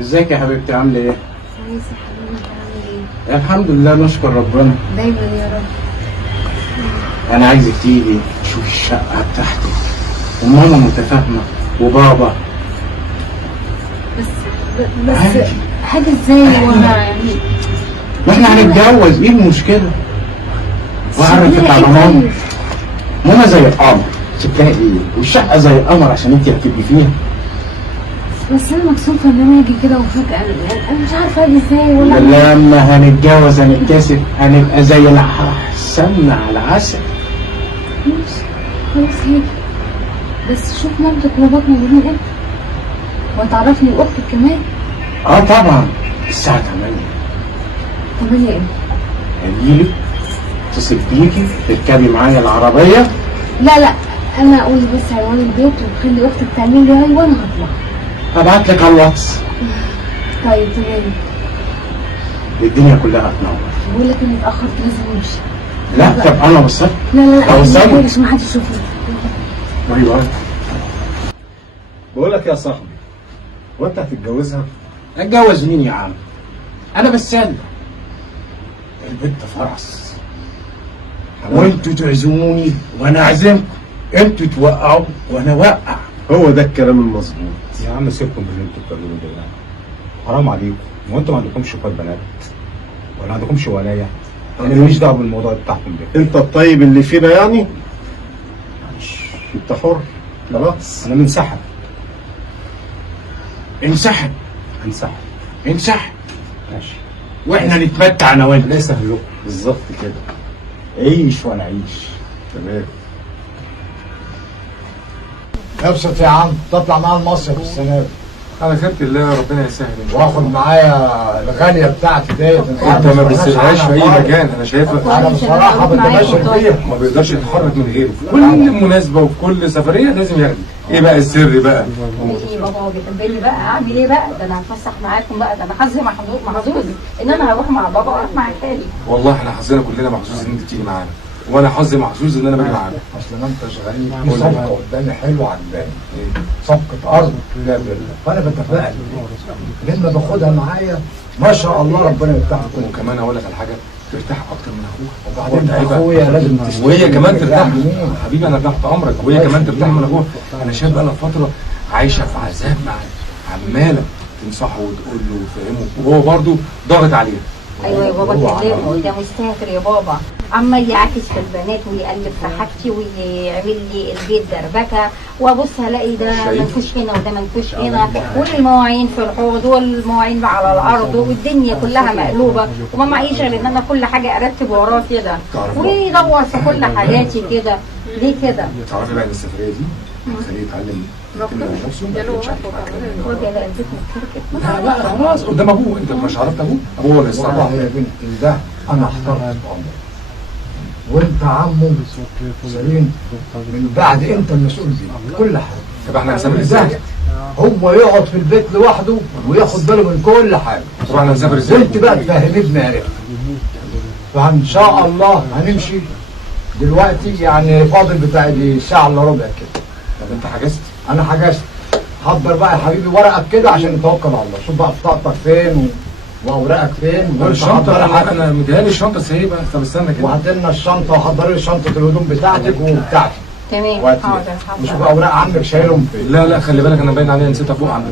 ازيك يا حبيبتي عامله ايه؟ كويس يا حبيبي، انت عامل ايه؟ الحمد لله نشكر ربنا. دايما يا رب. انا عايزك تيجي تشوفي الشقه بتاعتك وماما متفاهمه وبابا. بس عادي. حاجه ازاي وانا يعني ما احنا هنتجوز، ايه المشكله؟ واعرفك على ماما. ماما زي القمر، شكلها ايه؟ والشقه زي القمر عشان انت هتبقي فيها. بس انا مكسوفه ان انا اجي كده وفجاه، انا مش عارفه اجي ازاي ولا لما هنتجوز هنتكسف، هنبقى زي السمنه على العسل. ماشي خلاص هيك. بس شوف مامتك وباباك موجودين امتى؟ وتعرفني واختك كمان. اه طبعا الساعه 8. 8 امتى؟ هجيلك اتصل بيكي تركبي معايا العربيه. لا انا اقول بس عنوان البيت وخلي اختك تعمل لي هاي وانا هطلع. هبعت لك على الواتس. طيب تمام. الدنيا كلها هتنور. بقول لك اني اتاخرت لازم امشي. لا طب انا وصلت. لا اوصلك. ما ما حدش يشوفني. ايوه. بقول لك يا صاحبي، هو انت هتتجوزها؟ اتجوز مين يا عم؟ انا بسال. البنت فرس وانتوا تعزموني وانا اعزمكم، انتوا توقعوا وانا اوقع. هو ده الكلام المظبوط. يا عم سيبكم من اللي انتوا بتعملوه ده، حرام عليكم. هو انتوا ما عندكمش اخوات بنات ولا عندكمش ولايه؟ انا ماليش دعوه بالموضوع بتاعكم ده. انت الطيب اللي فينا يعني؟ انت حر خلاص. انا منسحب. انسحب انسحب. انسحب ماشي. واحنا نتمتع انا وانت. الله يسهل لكم. بالظبط كده. عيش وانا اعيش. تمام. ابسط يا عم، تطلع معايا المصيف السنه دي على خيرة الله، ربنا يسهل. واخد معايا الغاليه بتاعتي ديت. انت ما بتسيبهاش في اي مكان، انا شايفها. انا بصراحه بتباشر فيها. ما بيقدرش يتحرك من غيره، في كل مناسبه وفي كل سفريه لازم ياخدك. ايه بقى السر بقى؟ ايه بابا هو بيحبني بقى، اعمل ايه بقى؟ ده انا هتفسح معاكم بقى، ده انا حظي محظوظ ان انا هروح مع بابا واروح مع خالي. والله احنا حظنا كلنا محظوظ ان انت تيجي معانا، وانا حظي محظوظ ان انا باجي معاك. اصل ما انتش غريب، في صفقه قدامي حلوه عجباني. صفقه ارض لا بالله، فانا بتفائل لما باخدها معايا ما شاء الله ربنا يفتح لي. وكمان اقول لك على حاجه، ترتاح اكتر من اخوك. وبعدين اخويا لازم وهي كمان ترتاح. حبيبي انا تحت امرك، وهي كمان ترتاح من اخوها. انا شايف بقى لها فتره عايشه في عذاب معاه، عماله تنصحه وتقول له وتفهمه، وهو برضه ضاغط عليها. ايوه يا بابا كلمه، ده مستهتر يا بابا، عمال يعاكس في البنات ويقلب في حاجتي ويعمل لي البيت دربكه، وابص الاقي ده منفوش هنا وده منفوش هنا، والمواعين في الحوض والمواعين على الارض والدنيا كلها مقلوبه، وما معيش غير ان انا كل حاجه ارتب وراه كده ويدور في كل حاجاتي كده. ليه كده؟ تعرفي بقى ان السفريه دي هتخليه يتعلم يعتمد نفسه. لا بقى خلاص قدام ابوه، انت مش عرفت ابوه؟ ابوه ولا والله يستطيع؟ يا بنتي ده انا احترت امرك، وانت عمه سليم من بعد انت المسؤول بيه كل حاجه. طب احنا هنسافر ازاي؟ هو يقعد في البيت لوحده وياخد باله من كل حاجه. طب احنا هنسافر ازاي؟ وانت بقى تفهميه بمعرفه. فان شاء الله هنمشي دلوقتي، يعني فاضل بتاع الساعه الا ربع كده. طب انت حجزت؟ انا حجزت. حضر بقى يا حبيبي ورقك كده عشان نتوكل على الله. شوف بقى بطاقتك فين واوراقك فين. الشنطه انا مديهالي الشنطه سايبها. طب استنى كده، وهات لنا الشنطه وحضري لي شنطه الهدوم بتاعتك وبتاعتي. تمام حاضر وشوف اوراق عمك شايلهم فين. لا خلي بالك، انا باين عليها نسيتها فوق عندك.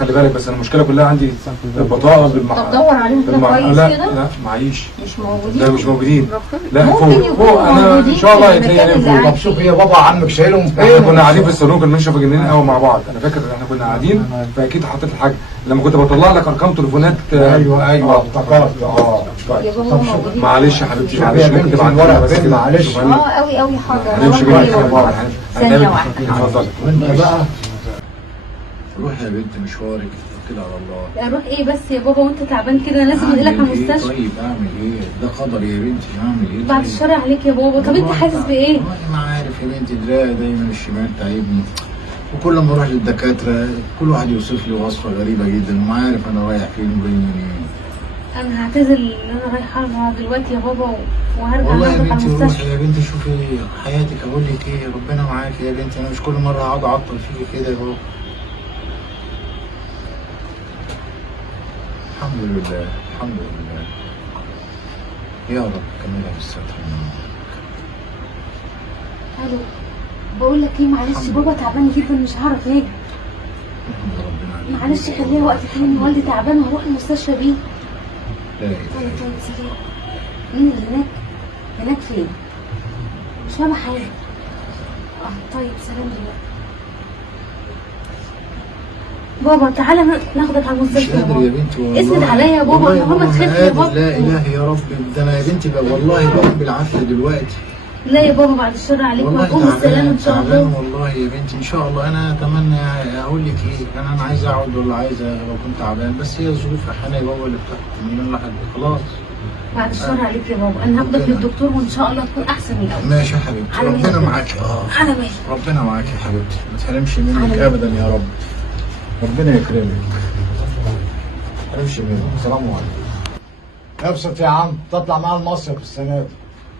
خلي بالك، بس انا المشكله كلها عندي البطاقه طب دور عليهم كده كويس لا كده. لا معيش. مش موجودين. لا مش موجودين. لا ممكن فوق يكونوا انا ان موجودين شاء الله في المكان هتلاقيهم اللي فوق. طب شوف يا بابا عمك شايلهم احنا فين. كنا قاعدين في الصالون، كنا بنشرب جنينين قهوه مع بعض. انا فاكر احنا كنا قاعدين، فاكيد حطيت الحاجه لما كنت بطلع لك ارقام تليفونات. ايوه افتكرت. يا بابا طب موجودين. معلش يا حبيبتي، شوف معلش يا ممكن بنتي تبعت الورق لنا بس فين كده. معلش. قوي حاضر. هنمشي بقى يا بابا. ثانيه واحده. اتفضل. وانت بقى روح يا بنت مشوارك، توكلي على الله. اروح ايه بس يا بابا وانت تعبان كده؟ انا لازم انقلك على أعمل إيه؟ المستشفى. طيب اعمل ايه؟ ده قدر يا بنتي، اعمل ايه؟ بعد طيب؟ الشر عليك يا بابا. طب انت حاسس بايه؟ والله ما عارف يا بنتي، دراعي دايما الشمال تعبني، وكل ما اروح للدكاتره كل واحد يوصف لي وصفه غريبه جدا، وما عارف انا رايح فين وجاي منين. انا هعتذر ان انا رايحه لها دلوقتي يا بابا وهرجع والله يا اخدك على بنتي المستشفى. روحي يا بنتي، شوفي حياتك. اقول لك ايه، ربنا معاكي يا بنتي، انا مش كل مره هقعد اعطل فيكي كده يا بابا. الحمد لله الحمد لله. يا رب كملها بالستر. الو، بقول لك ايه، معلش بابا تعبان جدا مش هعرف اجي. معلش خليها وقت تاني، والدي تعبان وهروح المستشفى بيه. لا طيب طيب سلام. مين اللي هناك؟ هناك فين؟ مش فاهمة حاجة. طيب سلام دلوقتي. بابا تعالى ناخدك على مش المستشفى يا قادر يا بابا. بنتي والله. اسند عليا يا بابا، والله المهم ما تخف يا قادر. بابا. لا اله يا رب، ده انا يا بنتي بقى والله بقوم بالعافيه دلوقتي. لا يا بابا بعد الشر عليك، والله وهتقوم بالسلامة ان شاء تعبان الله. والله يا بنتي ان شاء الله. انا اتمنى اقول لك ايه، انا عايز اقعد ولا عايز لو كنت تعبان، بس هي الظروف احيانا يا بابا اللي بتحكم من الواحد خلاص. بعد الشر عليك يا بابا، انا هاخدك للدكتور وان شاء الله تكون احسن من الاول. ماشي يا حبيبتي، على ربنا مهلك. معاك. على مهلك. ربنا معاك يا حبيبتي، ما تحرمش منك على ابدا يا رب. ربنا يكرمك. ما تحرمش منك. السلام عليكم. ابسط يا عم، تطلع معايا المصيف السنه دي،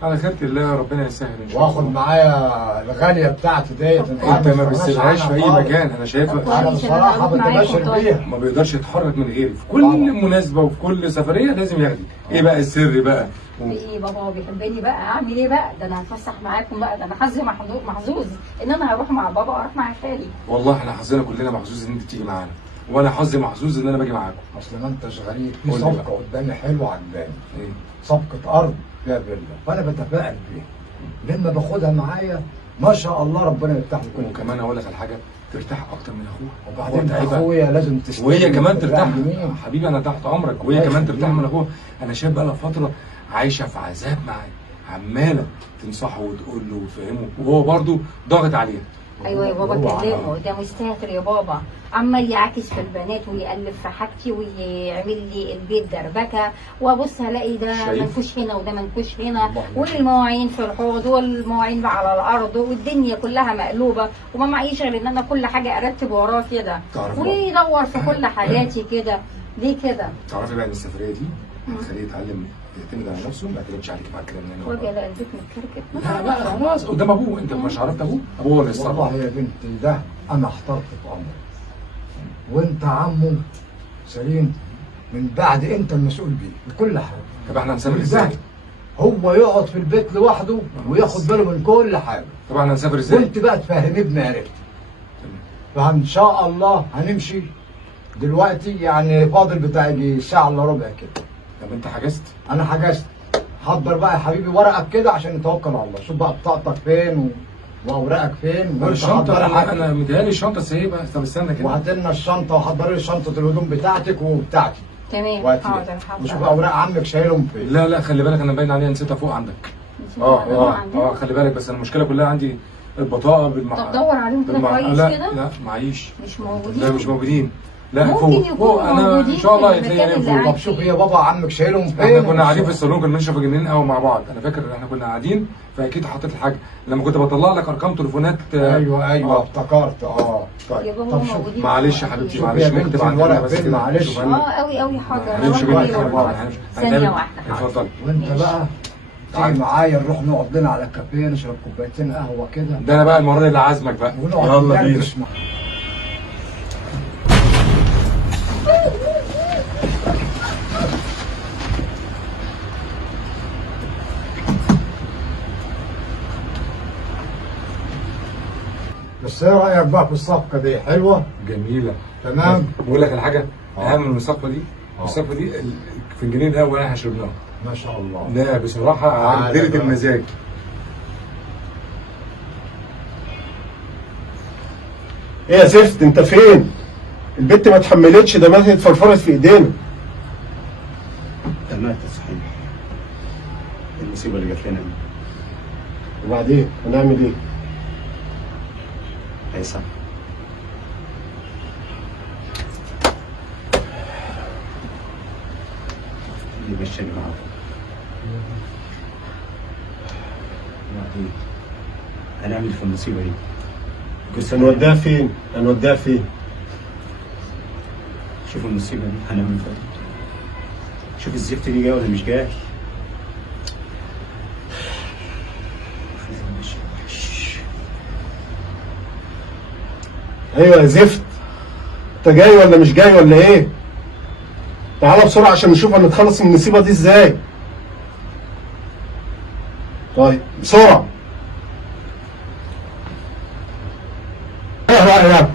على خيرة الله، ربنا يسهل ان شاء الله. واخد معايا الغاليه بتاعتي ديت. انت ما بتسيبهاش في اي مكان، انا شايفها. انا بصراحه بتباشر بيها. ما بيقدرش يتحرك من غيري، في كل مناسبه وفي كل سفريه لازم ياخدي. ايه بقى السر بقى؟ ايه بابا هو بيحبني بقى، اعمل ايه بقى؟ ده انا هتفسح معاكم بقى، ده انا حظي محظوظ ان انا هروح مع بابا واروح مع خالي. والله احنا حظنا كلنا محظوظ ان انت تيجي معانا، وانا حظي محظوظ ان انا باجي معاكم. اصل ما انتش غريب، في قول لي صفقه بقى. قدامي حلوه عجباني، ايه؟ صفقه ارض فيها فيلا، فانا بتفائل بيها. لما باخدها معايا ما شاء الله ربنا يفتح لي كل حاجه. وكمان اقول لك على حاجه، ترتاح اكتر من اخوها. وبعدين تعبها. اخويا لازم تستلم، وهي كمان ترتاح. جميل. حبيبي انا تحت امرك، وهي الله كمان يخليك. ترتاح من اخوها. انا شايف بقى لها فتره عايشه في عذاب معايا، عماله تنصحه وتقول له وتفهمه، وهو برضه ضاغط عليها. ايوه يا بابا هو كلمه، ده مستهتر يا بابا، عمال يعاكس في البنات ويقلب في حاجتي ويعمل لي البيت دربكه، وابص الاقي ده شايف؟ منفوش هنا وده منفوش هنا، والمواعين في الحوض والمواعين على الارض، والدنيا كلها مقلوبه، وما معيش غير ان انا كل حاجه ارتب وراه كده، تعرف ويدور في كل حاجاتي كده. ليه كده؟ تعرفي بقى ان السفريه دي هتخليه يتعلم يعتمد على نفسه، ما يعتمدش عليك بعد كده من هنا وجه وراك. لا البيت متكركب. لا بقى خلاص قدام ابوه، انت مش عرفت ابوه؟ ابوه هو اللي يتصرف. والله يا بنتي ده انا احترت في امرك، وانت عمه سليم، من بعد انت المسؤول بيه بكل حاجه. طب احنا هنسافر ازاي؟ هو يقعد في البيت لوحده وياخد باله من كل حاجه، طب احنا هنسافر ازاي؟ وانت بقى تفهمي ابني عرفت. فان شاء الله هنمشي دلوقتي، يعني فاضل بتاع يجي ساعه الا ربع كده. طب انت حجزت؟ انا حجزت. حضر بقى يا حبيبي ورقك كده عشان نتوكل على الله. شوف بقى بطاقتك فين واوراقك فين، طب وانت الشنطه حضر انا حاجتك. متهيألي الشنطه سايبها. طب استنى كده. وهات لنا الشنطه وحضري لي شنطه الهدوم بتاعتك وبتاعتي. تمام وهاتي حاضر لي. حاضر. وشوف اوراق عمك شايلهم فين. لا لا خلي بالك، انا باين عليها نسيتها فوق عندك. خلي بالك، بس انا المشكله كلها عندي البطاقه طب دور عليهم كده كويس لا كده. لا معيش. مش موجودين. لا مش موجودين. لا ممكن فوق يكونوا فوق انا موجودين ان شاء الله في هتلاقيها المكان فوق. اللي طب شوف يا بابا عمك شايلهم فين. احنا كنا قاعدين في الصالون، كنا بنشرب جنين قهوه مع بعض. انا فاكر ان احنا كنا قاعدين، فاكيد حطيت الحاجه لما كنت بطلع لك ارقام تليفونات. ايوه افتكرت. يا بابا طب هم شوف، موجودين. معلش يا حبيبتي، شوف معلش يا ممكن بنتي تبعت الورق لنا بس فين، كده. معلش. شوف أنا- قوي قوي حاضر. انا هنمشي هروح بيها. أجيبه. ثانيه واحده حاضر. اتفضل. وانت ماشي. بقى تعالى معايا نروح نقعد لنا على كافيه نشرب كوبايتين قهوه كده ده انا بقى المره اللي عازمك بقى. ونقعد يلا بينا. ندردش مع- بس ايه رايك بقى في الصفقه دي؟ حلوه؟ جميله. تمام. بقول لك الحاجه اهم من الصفقه دي، الصفقه دي في الجنيه ده وانا شربناها. ما شاء الله. لا بصراحه عدلت بقى. المزاج. ايه يا زفت انت فين؟ البت ما اتحملتش، ده ماتت اتفرفرت في ايدينا. تمام صحيح. المصيبه اللي جات لنا دي وبعدين هنعمل ايه؟ هيصح. اللي مشاني معاكم. وبعدين هنعمل في المصيبه دي. بس هنوديها فين؟ هنوديها فين؟ شوف المصيبه دي هنعمل فيها إيه. شوف الزفت دي جاي ولا مش جاي. ايوه يا زفت، انت جاي ولا مش جاي ولا ايه؟ تعالى بسرعه عشان نشوف هنتخلص من النسيبه دي ازاي. طيب بسرعه. ايه رايك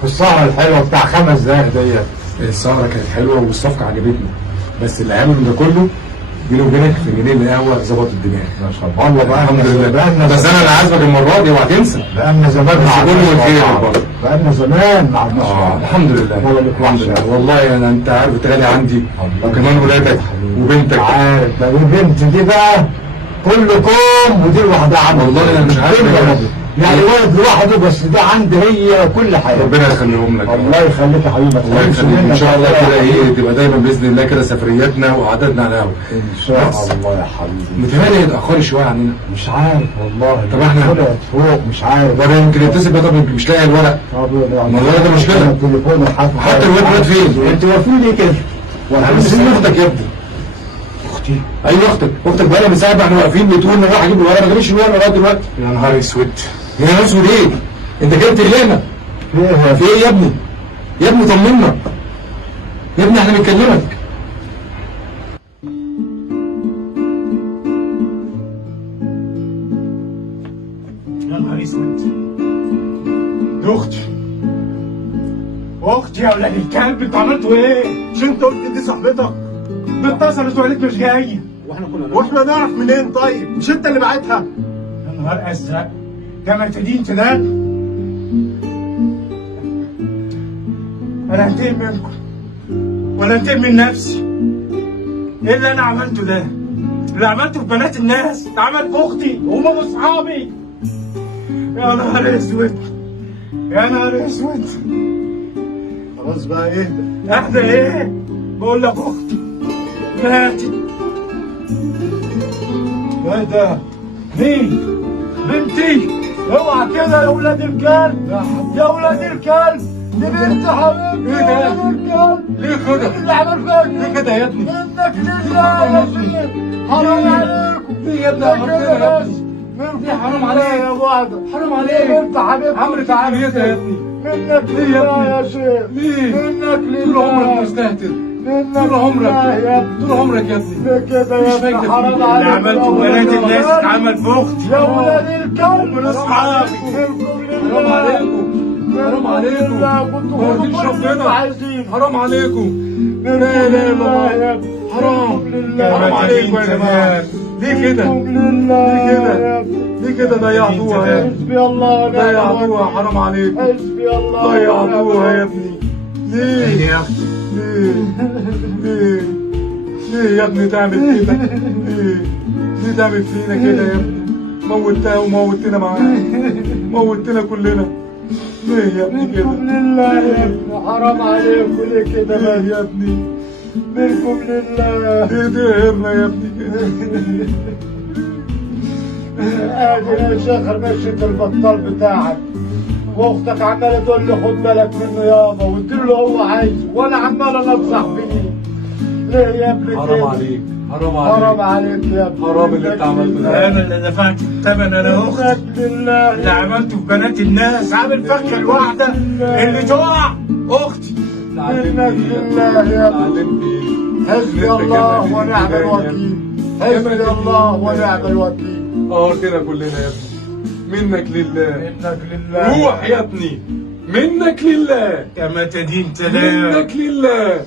في السهره الحلوه بتاع 5 دقايق ديت؟ السهرة كانت حلوة والصفقة عجبتني، بس اللي أهم من ده كله بيني وبينك في جنيه القهوة ظبط الدماغ. ما شاء الله. والله بقى الحمد لله. بس أنا اللي عازمك المرة دي اوعى تنسى. بقالنا زمان بس مع كله بعض. خير برضه. بقالنا زمان مع الحمد لله. الحمد لله والله أنت عارف أنت غالي عندي، وكمان ولادك وبنتك. عارف لو البنت دي بقى كلكم ودي لوحدها عندي. والله أنا مش عارف يعني ولد لوحده، بس ده عندي هي كل حاجه. ربنا يخليهم لك. الله يخليك يا حبيبي. الله يخليك ان شاء الله كده ايه تبقى دايما باذن الله كده سفرياتنا وقعداتنا على القهوه ان شاء الله يا حبيبي. متهيألي اتاخروا شويه عننا. مش عارف والله. طب احنا طلعت فوق مش عارف. طب يمكن يتصل بقى، طب يمكن مش لاقي الورق. والله ده مشكله. التليفون حتى الواد فين؟ انت واقفين ليه كده؟ بس اختك يا ابني. اختي؟ ايوه اختك بقى لها من ساعه ما احنا واقفين بتقول انا رايح اجيب الورق، ما جابش الورق لغايه دلوقتي. يا نهار اسود. يا نهار اسود ايه؟ انت كده بتغلينا. في ايه يا ابني؟ يا ابني طمنا يا ابني، احنا بنكلمك. يا نهار اسود. دي اختي يا ولاد الكلب، انتوا عملتوا ايه؟ مش انت قلت دي صاحبتك؟ دي اتصلت وقالت مش جايه. واحنا نعرف منين طيب؟ مش انت اللي بعتها؟ يا نهار ازرق. ده ما تدين ده. انا هنتقم منكم ولا هنتقم من نفسي. ايه اللي انا عملته ده؟ اللي عملته في بنات الناس اتعمل في اختي وهم اصحابي. يا نهار اسود. يا نهار اسود. خلاص بقى اهدى. اهدى ايه؟ بقول لك اختي ماتت. ايه ده؟ مين؟ بنتي. اوعى كده يا ولاد الكلب. يا ولاد الكلب. دي بنت حبيبتي. ايه ده؟ ليه كده؟ اللي عمل فيك ليه كده يا ابني؟ منك لله يا شيخ. حرام عليكم. ليه يا ابني عملت كده يا ابني؟ ليه حرام عليك يا وعده؟ حرام عليك. بنت حبيبتي. عمرو تعالى يا ابني. منك لله يا شيخ. ليه؟ منك لله. طول عمرك مستهتر. طول عمرك يا ابني. طول عمرك يا ابني. ليه كده يا ابني؟ حرام عليك. اللي عملته بنات الناس اتعمل في اختي. يا ولاد الكلب. من اصحابي. حرام عليكم. حرام عليكم. ما يرضيش ربنا. حرام عليكم. لا لا لا حرام. حرام عليكم يا جماعه. ليه كده؟ ليه كده؟ ليه كده ضيعتوها يا ابني؟ حسبي الله. ضيعتوها. حرام عليكم. حسبي الله. ضيعتوها يا ابني. ليه؟ يا اختي. ليه يا ابني تعمل كده؟ ليه تعمل فينا كده يا ابني؟ موتها وموتنا معاها. موتنا كلنا. ليه يا ابني كده؟ منكم لله يا ابني. حرام عليكم. ليه كده؟ ليه يا ابني؟ منكم لله. ليه تهرنا يا ابني كده؟ ادي يا شيخ مشيت البطال بتاعك، واختك عماله تقول لي خد بالك منه يابا، وقلت له هو عايز، وانا عمال انصح فيه. ليه يا ابني؟ حرام عليك. حرام عليك. حرام عليك يا ابني. حرام اللي انت عملته ده. انا اللي دفعت الثمن، انا واختي. بالله اللي عملته في بنات الناس، عامل فخ الواحده اللي تقع اختي. منك لله يا ابني. حسبي الله ونعم الوكيل. حسبي الله ونعم الوكيل. كده كلنا يا ابني. منك لله. منك لله. روح يا ابني. منك لله. كما تدين تدان. منك لله.